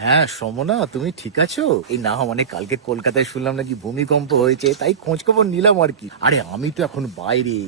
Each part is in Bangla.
হ্যাঁ সমনা, তুমি ঠিক আছো? এই না মানে কালকে কলকাতায় শুনলাম নাকি ভূমিকম্প হয়েছে, তাই খোঁজ খবর নিলাম আর কি। আরে আমি তো এখন বাইরে,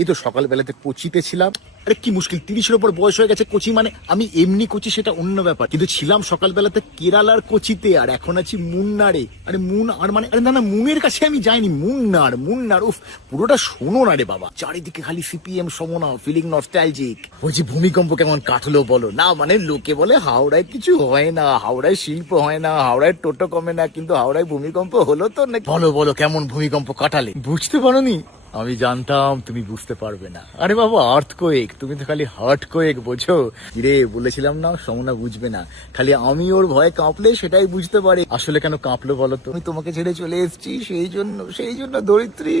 এই তো সকালবেলাতে কোচিতে ছিলাম। আরে কি মুশকিল, 30-এর উপর বয়স হয়ে গেছে, কোচি মানে আমি এমনি কোচি সেটা অন্য ব্যাপার, কিন্তু ছিলাম সকালবেলাতে কেরালার কোচিতে আর এখন আছি মুন্নারে। আরে মুন আর মানে আরে না না, মুনের কাছে আমি যাইনি, মুন্নার মুন্নার উফ, পুরোটা শোনো না রে বাবা, চারিদিকে খালি সিপিএম সমনা, ফিলিং নস্টালজিক। বলছি ভূমিকম্প কেমন কাটলো বলো না, মানে লোকে বলে হাওড়ায় কিছু হয় না, হাওড়ায় শিল্প হয় না, হাওড়ায় টোটো কমে না, কিন্তু হাওড়ায় ভূমিকম্প হলো তো না। বলো বলো কেমন ভূমিকম্প কাটালে? বুঝতে পারোনি? আমি জানতাম তুমি বুঝতে পারবে না। আরে বাবা আর্থকোয়েক, তুমি তো খালি হার্টকোয়েক বোঝো। রে বলেছিলাম না সমনা বুঝবে না, খালি আমি ওর ভয়ে কাঁপলে সেটাই বুঝতে পারে। আসলে কেন কাঁপলো বলো তো? আমি তোমাকে ছেড়ে চলে এসেছি, সেই জন্য ধরিত্রী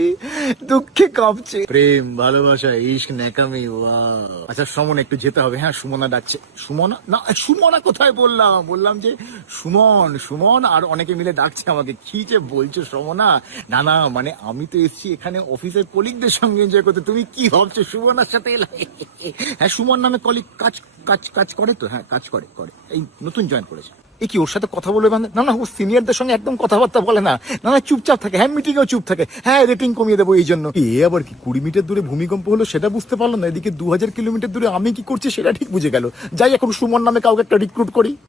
দুঃখে কাঁপছে। প্রেম ভালোবাসা ইশক ন্যাকামি, ওয়াও। আচ্ছা সমন একটু যেতে হবে, হ্যাঁ সুমনা ডাকছে। সুমনা না, সুমনা কোথায়? বললাম যে সুমন সুমন আর অনেকে মিলে ডাকছে আমাকে। কি যে বলছো সমনা? না না মানে আমি তো এসেছি এখানে অফিসের কলিগদের সঙ্গে এনজয় করতে, তুমি কি ভাবছো সুমনার সাথে এলাম? হ্যাঁ সুমন নামে কলিগ কাজ কাজ কাজ করে তো, হ্যাঁ কাজ করে করে এই নতুন জয়েন করেছে। এ কি ওর সাথে কথা বলে বান্ধে? না না, ও সিনিয়রদের সঙ্গে একদম কথাবার্তা বলে না। না না চুপচাপ থাকে, হ্যাঁ মিটিংয়েও চুপ থাকে, হ্যাঁ রেটিং কমিয়ে দেবো এই জন্য। এ আবার কি 20 মিটার দূরে ভূমিকম্প হলো সেটা বুঝতে পারলো না, এদিকে 2000 কিলোমিটার দূরে আমি কি করছি সেটা ঠিক বুঝে গেল। যাই এখন সুমন নামে কাউকে একটা রিক্রুট করি।